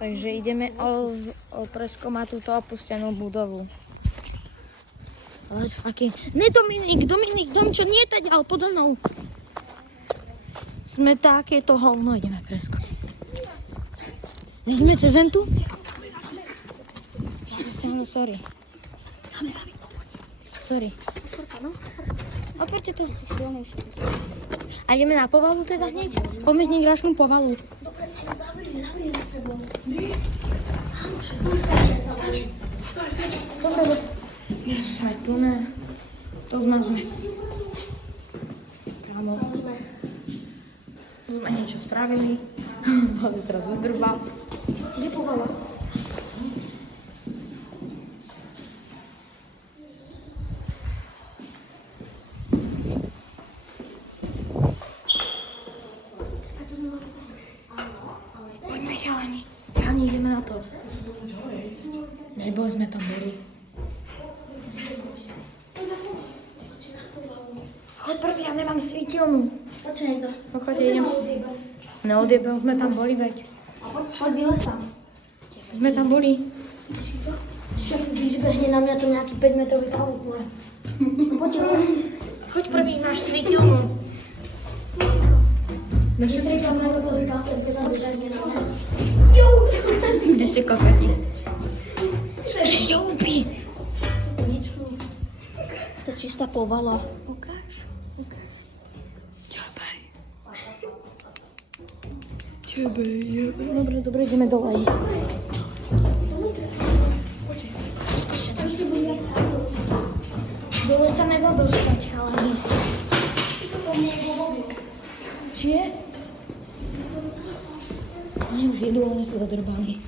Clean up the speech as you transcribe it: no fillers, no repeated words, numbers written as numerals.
Takže ideme preskúmať túto opustenú budovu. Ale aký... Ne, Dominik, dom čo nie tať, ale podo mnou. Sme takéto hovno, ideme preskúmať. Ideme cez tu? Áno, sorry. Sorry. Otvorte to. A ideme na povalu teda hneď? Poďme hneď rašnú povalu. Zavri za sebou. Dobre, sme tu, ne? To sme. Kámo. Sme niečo spravili. Ale teraz udrbal. Kde povala? Poďme, chalani. Chalani, ideme na to. Nebo sme tam boli. Choď prvý, ja nemám svítilnu. Počkaj niekto. No choďte, idem si. Neodjebem, sme tam boli, veď. Poď vylez tam. Sme tam boli. Však vyžbehne na mňa to nejaký 5 metrový pavúk. Poď. Choď prvý, máš svítilnu. Že 30 metrový kaser, keď tam vyžbehne na mňa. Kde ste kokoti? Držte úpy. Ničku. To je čistá povala. Ukáž. Tebe. Dobre, ideme dole. Dole sa nedá dostať, chalani. Či je? Nie, už jedu, oni sú zadrbali.